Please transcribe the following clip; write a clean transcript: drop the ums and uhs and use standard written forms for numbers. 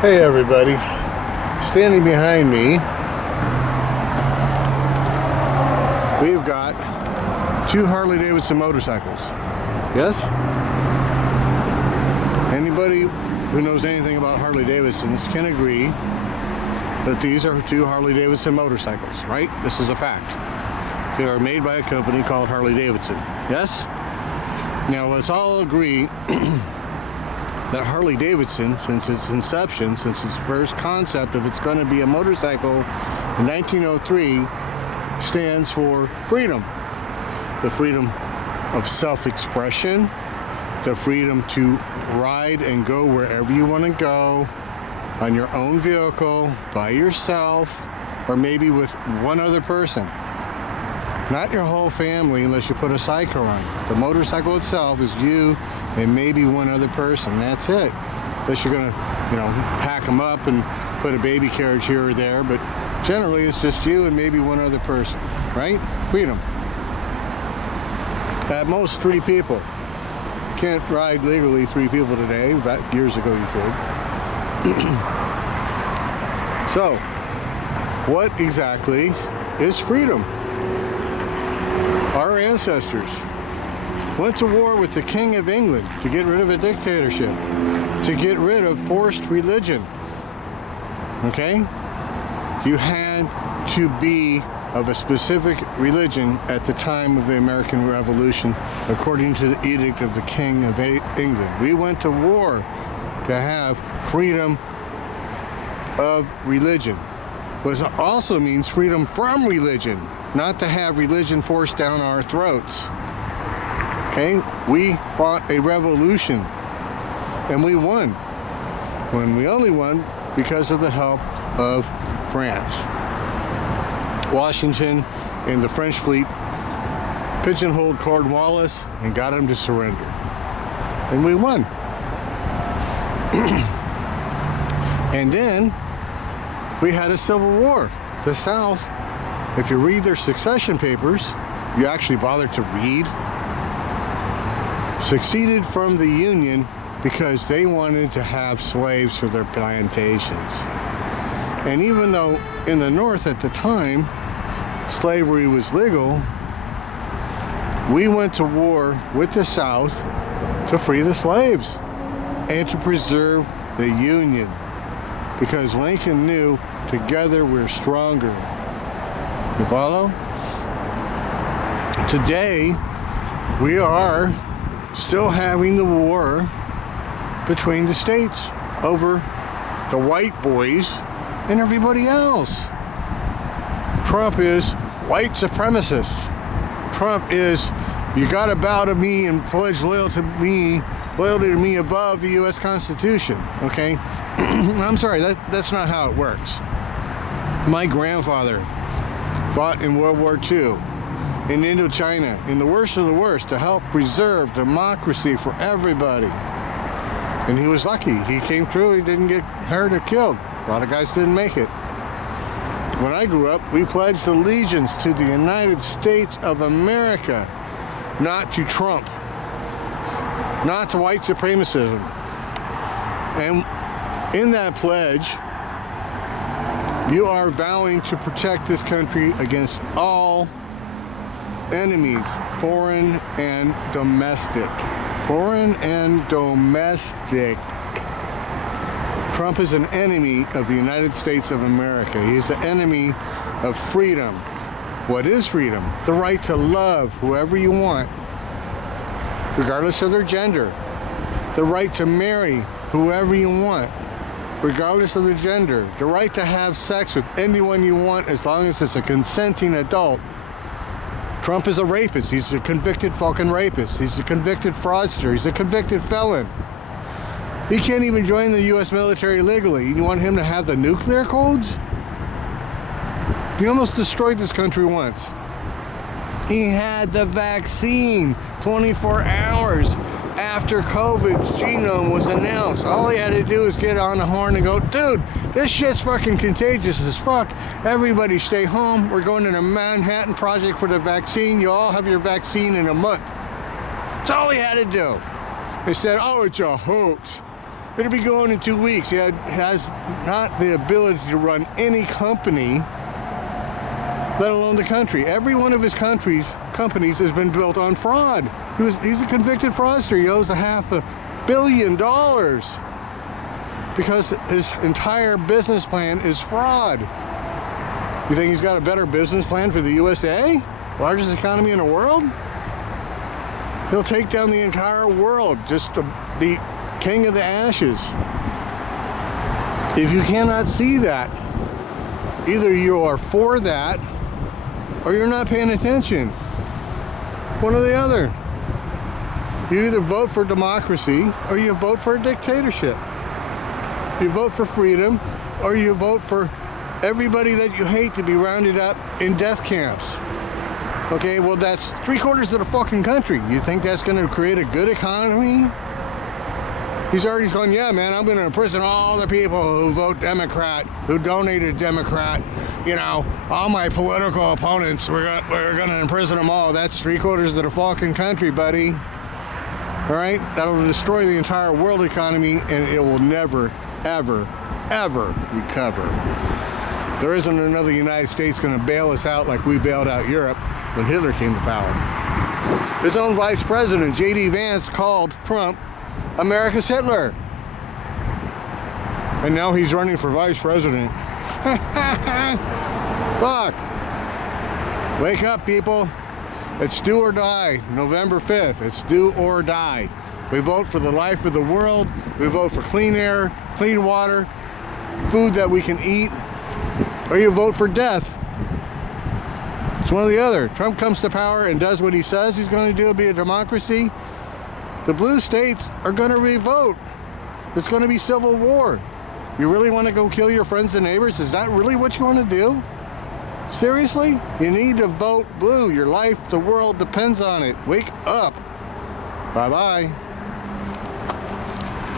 Hey everybody, standing behind me, we've got two Harley-Davidson motorcycles. Yes? Anybody who knows anything about Harley-Davidsons can agree that these are two Harley-Davidson motorcycles, right? This is a fact. They are made by a company called Harley-Davidson. Yes? Now let's all agree that Harley-Davidson, since its inception, since its first concept of it's going to be a motorcycle in 1903, stands for freedom. The freedom of self-expression, the freedom to ride and go wherever you want to go on your own vehicle, by yourself, or maybe with one other person. Not your whole family unless you put a sidecar on. The motorcycle itself is you and maybe one other person. That's it. Unless you're gonna, pack them up and put a baby carriage here or there, but generally it's just you and maybe one other person, right? Freedom. At most 3 people. Can't ride legally 3 people today. About years ago you could. So, what exactly is freedom? Our ancestors went to war with the King of England to get rid of a dictatorship, to get rid of forced religion. Okay? You had to be of a specific religion at the time of the American Revolution, according to the edict of the King of England. We went to war to have freedom of religion, which also means freedom from religion, not to have religion forced down our throats. Okay, we fought a revolution, and we won. When we only won because of the help of France. Washington and the French fleet pigeonholed Cornwallis and got him to surrender. And we won. And then we had a civil war. The South, if you read their succession papers, you actually bother to read, seceded from the Union because they wanted to have slaves for their plantations. And even though in the North at the time, slavery was legal, we went to war with the South to free the slaves and to preserve the Union. Because Lincoln knew together we're stronger. You follow? Today, we are still having the war between the states over the white boys and everybody else. Trump is white supremacist. Trump is, you gotta bow to me and pledge loyalty to me above the U.S. Constitution, okay? I'm sorry, that's not how it works. My grandfather fought in World War II, in Indochina, in the worst of the worst, to help preserve democracy for everybody. And he was lucky. He came through, he didn't get hurt or killed. A lot of guys didn't make it. When I grew up, we pledged allegiance to the United States of America, not to Trump, not to white supremacism. And in that pledge, you are vowing to protect this country against all enemies, foreign and domestic. Foreign and domestic. Trump is an enemy of the United States of America. He's an enemy of freedom. What is freedom? The right to love whoever you want, regardless of their gender. The right to marry whoever you want, regardless of the gender. The right to have sex with anyone you want as long as it's a consenting adult. Trump is a rapist. He's a convicted fucking rapist. He's a convicted fraudster. He's a convicted felon. He can't even join the U.S. military legally. You want him to have the nuclear codes? He almost destroyed this country once. He had the vaccine 24 hours after COVID's genome was announced. All he had to do was get on the horn and go, dude, this shit's fucking contagious as fuck. Everybody stay home. We're going to the Manhattan Project for the vaccine. You all have your vaccine in a month. That's all he had to do. They said, oh, it's a hoax. It'll be going in 2 weeks. He has not the ability to run any company, let alone the country. Every one of his companies has been built on fraud. He's a convicted fraudster. He owes $500 million because his entire business plan is fraud. You think he's got a better business plan for the USA? Largest economy in the world? He'll take down the entire world just to be king of the ashes. If you cannot see that, either you are for that or you're not paying attention. One or the other. You either vote for democracy or you vote for a dictatorship. You vote for freedom or you vote for everybody that you hate to be rounded up in death camps. Okay, well that's 3/4 of the fucking country. You think that's gonna create a good economy? He's already gone, yeah man, I'm gonna imprison all the people who vote Democrat, who donated Democrat. You know, all my political opponents, we're gonna imprison them all. That's 3/4 of the fucking country, buddy. All right, that'll destroy the entire world economy and it will never, ever, ever recover. There isn't another United States gonna bail us out like we bailed out Europe when Hitler came to power. His own vice president, J.D. Vance, called Trump America's Hitler. And now he's running for vice president. Fuck. Wake up, people. It's do or die. November 5th. It's do or die. We vote for the life of the world. We vote for clean air, clean water, food that we can eat. Or you vote for death. It's one or the other. Trump comes to power and does what he says he's going to do, be a democracy. The blue states are going to revote. It's going to be civil war. You really want to go kill your friends and neighbors? Is that really what you want to do? Seriously? You need to vote blue. Your life, the world depends on it. Wake up. Bye-bye.